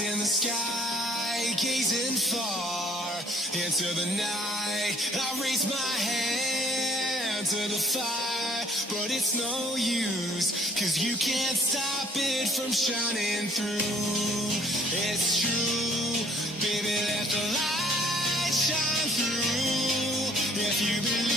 In the sky, gazing far into the night, I raise my hand to the fire, but it's no use, 'cause you can't stop it from shining through. It's true, baby, let the light shine through. If you believe